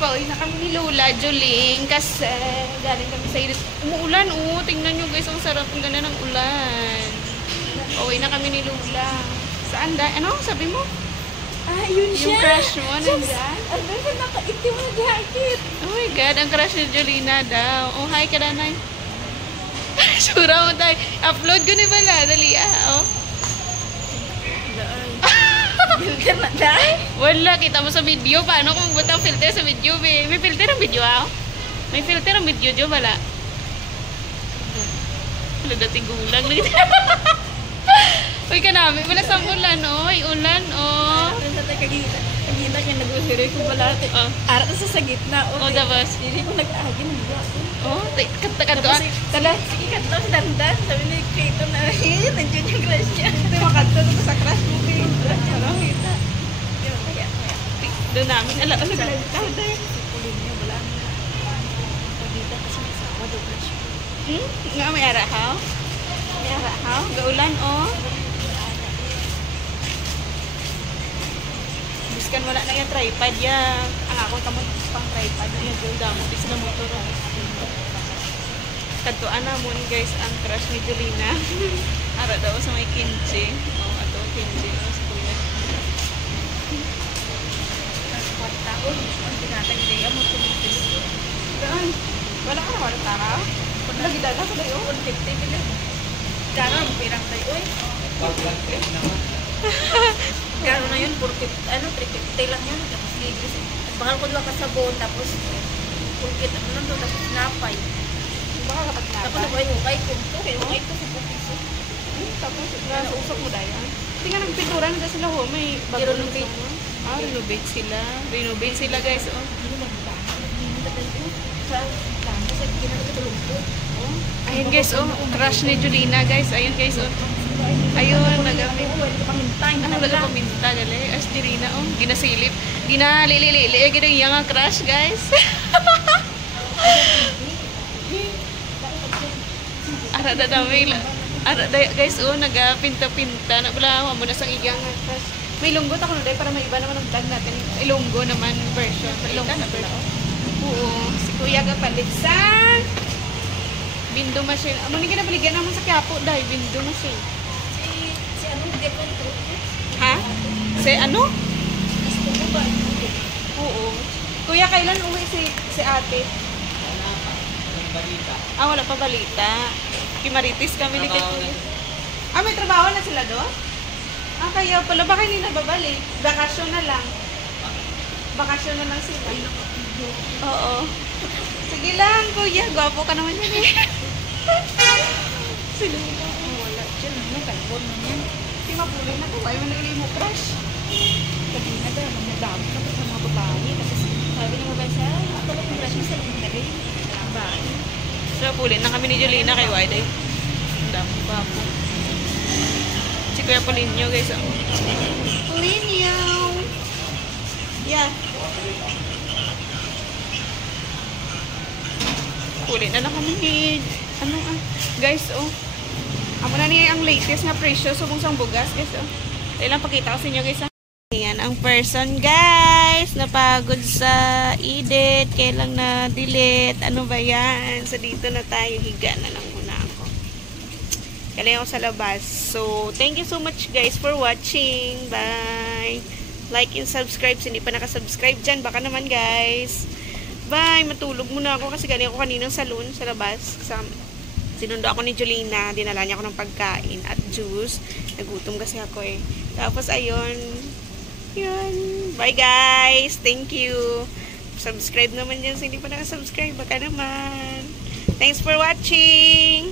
pauwi na kami ni Lola, Joling, kasi galing kami sa init. Umuulan, oh. Tingnan nyo guys, ang sarap ng ganda ng ulan. Pauwi na kami ni Lola. Saan da? Ano? Sabi mo? Ah, yun siya. Yung crush mo, nandyan? Ano ba nakaitim na jacket? Oh my God, ang crush ni Jolina daw. Oh, hi ka nanay. Sura mo tayo. Upload ko ni bala. Dali oh. Filter na dahil? Wala, kita mo sa video. Paano kung butang filter sa video, be? May filter ang video, May filter ang video, Jo, wala. Wala dating gulang. Uy, ka namin. Wala sa ulan, Ay, ulan, Kagita kayo nag-usiroy ko balate. Arat na sa gitna. Tapos? Hindi ko nag-agin. Kantoan. Tala, sige kanto si Dandan. Sabi ni Krito na, nandiyan yung crush niya. Ito yung makanto dito sa crush mo. Parang kita. Doon namin. Ala, Kulin niya, wala na. Kagita kasi may sawa daw crush. Nga, may arahaw. May arahaw. Gaulan, Biskan wala na yung tripod yan. Ang ako kamot pang tripod. Ayan, doon damo. Bisa na motor. Kantuan na mo guys ang crush ni Jolina. Ara daw sa may kimchi. Ato kimchi. Sa kuya. Taon, ang tinatang ideya mo tumitin. Wala ka na wala tara? Wala gidala ko dayo. 150 million. Gano'n, pirang tayo. Gano'n na yun, 350 lang yun. Tapos libre. Bakal ko doon kasabon, tapos pulkit, tapos napay. Baka kapag napay. Tapos hukay ko. Hukay ko sa piso. Tapos nasa mo dahil. Tingnan ng pintura na sila may bago renovate. Renovate sila. Renovate sila guys. Ayun guys, crush ni Jolina guys. Ayun guys, ayun, nagamit. Ano wala paminta gali? As Jolina, ginasilip. Ginalili-lili. Ginang nga crush guys. Ara da dami. Ara guys, nagapinta-pinta. Wala mo na sang igang crush. May lunggot ako na para may iba naman ang vlog natin. Ilonggo naman version. Ilonggo na version. Oo. Si Kuya kapalit sa Bindo Machine. Ano nga nabaligyan naman sa Quiapo dahil Bindo Machine. Si ano, hindi ako Ha? Si ano? gusto mo ba? Oo. Kuya, kailan uwi si ate? Wala pa balita. Kimaritis kami ni kay Kuya. May trabaho na sila doon? Kaya pala, baka hindi na babalik. Bakasyon na lang. Bakasyon na lang sila. Oo. Sige lang, Kuya. Gwapo ka naman yan Sila mo. Wala dyan. Ano, kalbon mo yan. Hindi mapulay na ko. Ayaw na ulit mo crush. Kanina daw, nagdami ka pa sa mga babae. Kasi sabi ng babae sa, ako lang yung crush mo sa lagay. Babae. So, pulin na kami ni Jolina kay Wide. Ang dami gwapo. Si Kuya Polinyo guys. Polinyo! Yeah. Puli na lang kami ni guys, amo na niya ang latest nga presyo so kung sang bugas guys, Ilang pakita ko sa inyo guys, Ayan ang person guys, napagod sa edit, kailang na delete, ano ba yan? So dito na tayo, higa na lang muna ako. Kailangan ako sa labas. So thank you so much guys for watching. Bye. Like and subscribe. Hindi pa nakasubscribe dyan, baka naman guys. Bye! Matulog muna ako kasi galing ako kaninang salon sa labas. Sinundo ako ni Jolina. Dinala niya ako ng pagkain at juice. Nagutom kasi ako Tapos ayun. Yun. Bye guys! Thank you! Subscribe naman dyan. So hindi pa nakasubscribe. Baka naman. Thanks for watching!